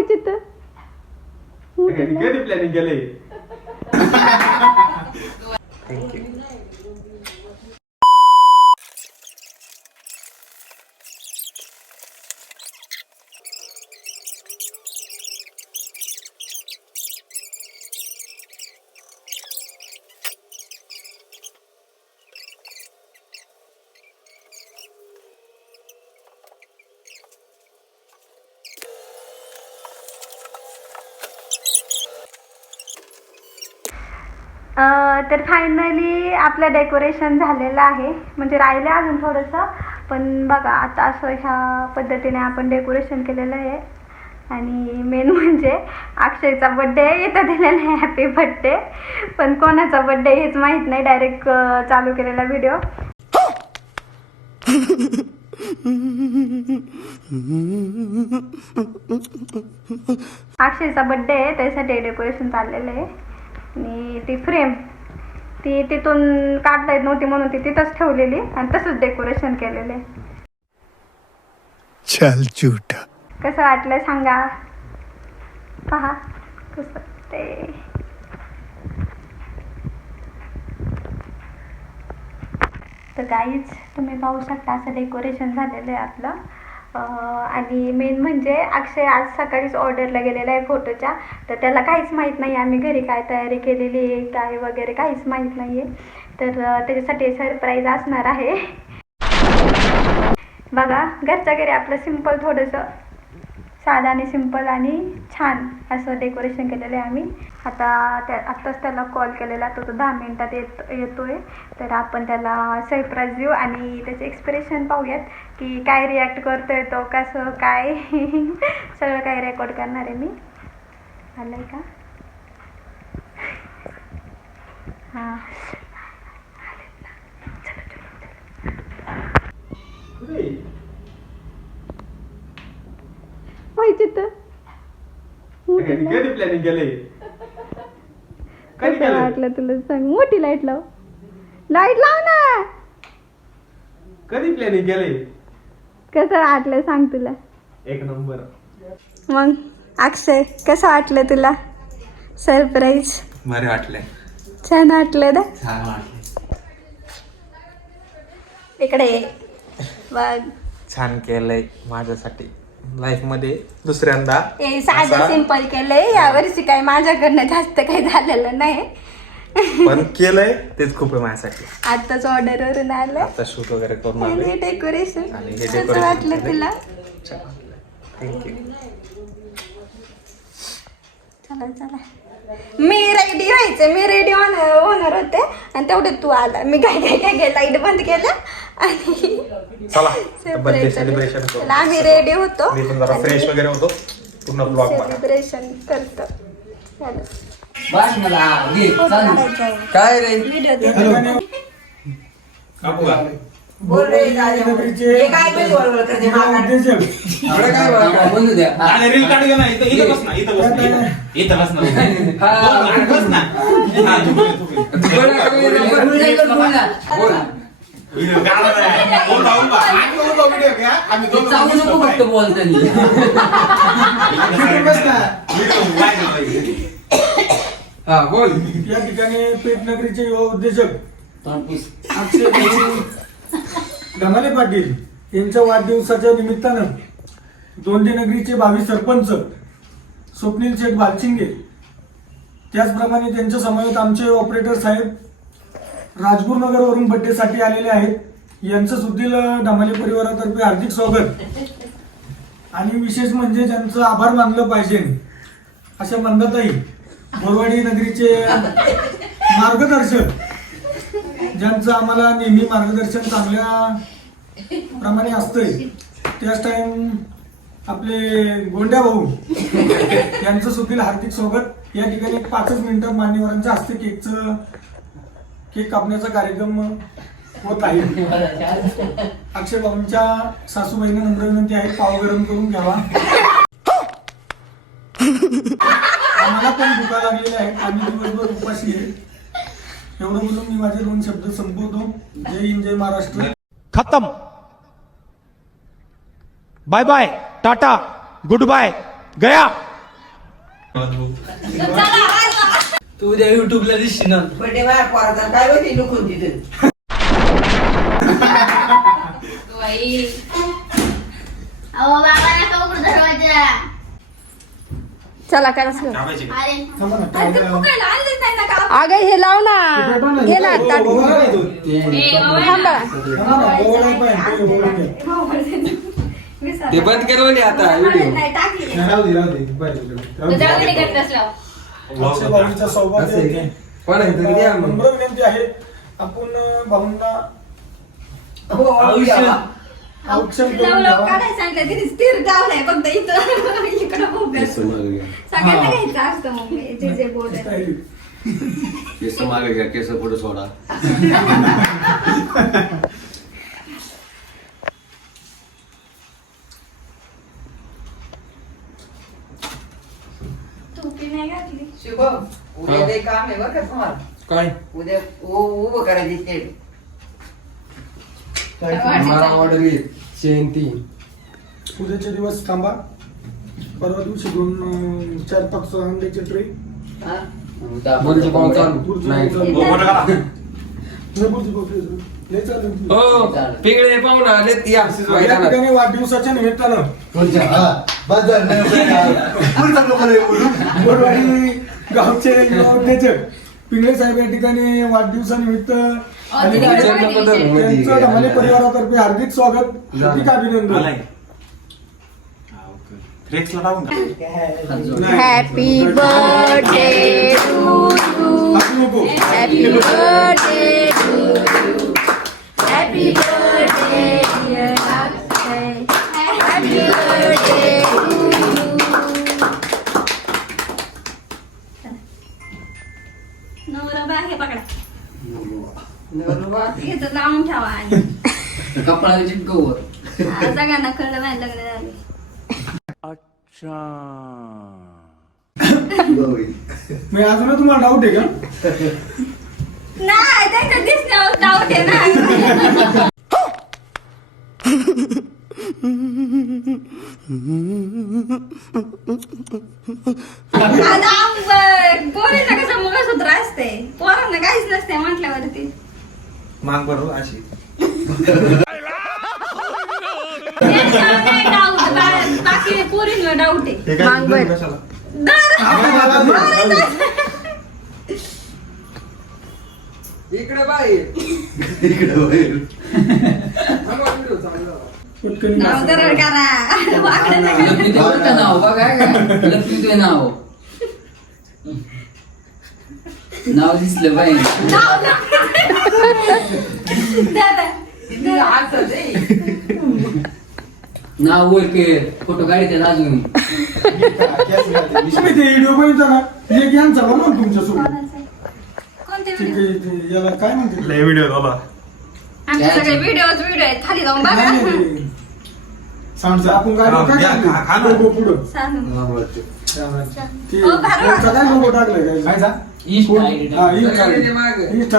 व्हायचे तर कधी प्लॅनिंग केलंय. थँक्यू तर फायनली आपलं डेकोरेशन झालेलं आहे. म्हणजे राहिलं अजून थोडंसं पण बघा आता असं ह्या पद्धतीने आपण डेकोरेशन केलेलं आहे. आणि मेन म्हणजे अक्षयचा बड्डे येतं दिलेला आहे हॅपी बड्डे पण कोणाचा बड्डे हेच माहीत नाही डायरेक्ट चालू केलेला व्हिडिओ अक्षयचा बड्डे आहे त्यासाठी डेकोरेशन चाललेलं आहे. आणि ती फ्रेम ती तिथून काढता येत नव्हती म्हणून ती तिथंच ठेवलेली आणि तसंच डेकोरेशन केलेलं चल झूठा कसं वाटलं सांगा. पहा कसं ते तर गाईच तुम्ही पाहू शकता असं डेकोरेशन झालेलं आहे आपलं. आणि मेन म्हणजे अक्षय आज सकाळीच ऑर्डरला गेलेला आहे फोटोच्या तर त्याला काहीच माहीत नाही आम्ही घरी काय तयारी केलेली आहे काय वगैरे काहीच माहीत नाही आहे तर त्याच्यासाठी सरप्राईज असणार आहे. बघा घरच्या घरी आपलं सिंपल थोडंसं साधा आणि सिंपल आणि छान असं डेकोरेशन केलेलं आहे आम्ही. आता त्या आत्ताच त्याला कॉल केलेला तो तो दहा मिनटात येत येतो आहे तर आपण त्याला सरप्राईज देऊ आणि त्याचे एक्सप्रेशन पाहूयात की काय रिॲक्ट करतो आहे तो कसं काय? सगळं काय रेकॉर्ड करणार आहे मी. आलंय का? हां. व्हायचे तर कधी प्लॅनिंग केलंय कधी कसं केलं? वाटलं तुला सांग? मोठी लाइट लाव. लाइट लाव ना. कधी प्लॅनिंग केलंय कसं वाटलं सांग तुला. एक नंबर मग अक्षय कसं वाटलं तुला? सरप्राईज बरे वाटले छान वाटलं ना? छान वाटले इकडे ये. बघ. छान केलंय माझ्यासाठी. लाईफमध्ये दुसऱ्यांदा हे साधं असा- सिंपल केलंय. या वर्षी काही माझ्याकडनं जास्त काही झालेलं नाही. पण केलंय तेच खूप आहे माझ्यासाठी. आताच ऑर्डर वरून आलं. आता शूट वगैरे करून आले आणि डेकोरेशन आणि हे कसं decoration वाटलं केलंय. तुला? थँक्यू चला चला. मी रेडी व्हायचे मी होते. आणि तेवढे तू आला. मी काय काय काय काय लाइट बंद केलं आणि चला चला आम्ही रेडी होतो. मी पण जरा फ्रेश वगैरे होतो. पूर्ण ब्लॉग सेलिब्रेशन करतो. चलो. बस मला घे फोटो चालू काढायचा आहे. काय रे? व्हिडिओ बोल रे हे काय बोलवलं. एवढं काय? बोलू द्या हा. आणि रील काढू ना इथं इथं बस ना इथं बस ना इथं- इथं बस ना हा. बोल ना, बस ना हा, तू बोल, तू बोल. बोल ना, बोल ना, बोल ना, बोल ना. बोल. व्हिडिओ काढा ना. उभा, उभा. आम्ही उभा व्हिडिओ घ्या. आम्ही दोघं चावू नको बसतो. फक्त बोलतानी इकडे बस ना. व्हिडिओ व्हायला पाहिजे. हा बोल या ठिकाणी पेटनगरीचे युवा उद्योजक तोंडपूस. अक्षय भाऊ धमाले पाटील यांच्या वाढदिवसाच्या निमित्तानं दोंडे नगरीचे भावी सरपंच स्वप्नील शेख बालचिंगे त्याचप्रमाणे त्यांच्या समवेत आमचे ऑपरेटर साहेब राजपूरनगरवरून बड्डेसाठी आलेले आहेत. यांचं सुद्धा धमाले परिवारातर्फे हार्दिक स्वागत. आणि विशेष म्हणजे ज्यांचं आभार मानलं पाहिजे अशा मंदाताई बोरवाडी नगरीचे मार्गदर्शक ज्यांचं आम्हाला नेहमी मार्गदर्शन चांगल्या प्रमाणे असतंय त्याच टाइम आपले गोंड्या भाऊ यांचं सुखील हार्दिक स्वागत. या ठिकाणी एक पाचच मिनिटं मान्यवरांच्या हस्ते केकचं केक कापण्याचा कार्यक्रम होत आहे. अक्षय भाऊंच्या सासूबाईंना नम्र विनंती आहे पाव गरम करून घ्यावा. आम्हाला पण भुका लागलेल्या आहेत आम्ही दिवसभर उपाशी आहे. एवढं बोलून मी माझे दोन शब्द संपवतो. जय हिंद जय महाराष्ट्र. खत्म. Bye bye tata good bye गया. तू उद्या युट्यूबला दिसशील ना. बर्थडे माझ्या पोराचा. काय माहिती लुकून तिथे? बाई. अहो बाबा नका उघडू दरवाजा चला. अरे अगं हे लाव ना घे ना. थांबा. ते बंद केलं आता व्हिडिओ आहे आहे आपण भाऊंना हो औक्षण करून द्यावा. हे. केस मागे घ्या केस पुढे सोडा टोपी नाही घातली शुभम उद्या ते काम आहे बरं का तुम्हाला काय उद्या उ- उभं करायची ते मला ऑर्डर येईल जयंती उद्याचे दिवस थांबा परवा दिवशी दोन अं, चार पाच अंड्याचे ट्रे हा? चालू नाही. हो पिगळे पाहून आले ती आपसीच या व्हायला ठिकाणी वाढदिवसाच्या निमित्तानं. बोरवाडी गावचे युवावर्गाचे पिंगळे साहेब या ठिकाणी वाढदिवसानिमित्त आणि त्यांचं. धमाले परिवारातर्फे हार्दिक स्वागत. हार्दिक अभिनंदन. फ्लेक्सला टाकून द्या. हॅपी बर्थडे टू यू हसू नको. Happy birthday to you happy birthday dear Akshay happy birthday to you नवरा बाग हे पकडा नवरोबा. इथं लावून ठेवा आणि कपडा चिटकवर हा, सगळ्यांना कळलं माझं लग्न झाले मी अजून तुम्हाला डाऊट आहे का? नाही त्यांच्या दिसण्यावर डाऊट आहे ना. आता आम- पोरींना कसं मंगळसूत्र असते पोरांना काहीच नसते म्हटल्यावरती. माग बरोबर अशी त्यांच्यावर नाही doubt, बा- पोरींवर डाऊट आहे. हे काय दिलं कशाला? इकडे बाई पटकन नाव दरड करा. वाकडं नका. लक्ष्मी तुझं नाव. बघा काय लक्ष्मी तुझं नाव. नाव दिसलं पाहिजे नाव दादा तिथे हसत आहे. नाव वर के फोटो काढते अजून तुम्ही ते व्हिडिओ बघितला ना एक यांचा बनवा ना तुमच्यासोबत कोणते ते व्हिडिओ काही- ते याला काय म्हणते लय व्हिडिओ झाला आमचे सगळे व्हिडिओज व्हिडिओ आहेत खाली जाऊन बघा सांगतो आपण गाडी हा, काय या, टाकली? खा- खा ना. लोगो पुढं सांग ते हो, भारी त्यांचा काय लोगो टाकलाय काय इंस्टा आयडी हा सगळे ते Insta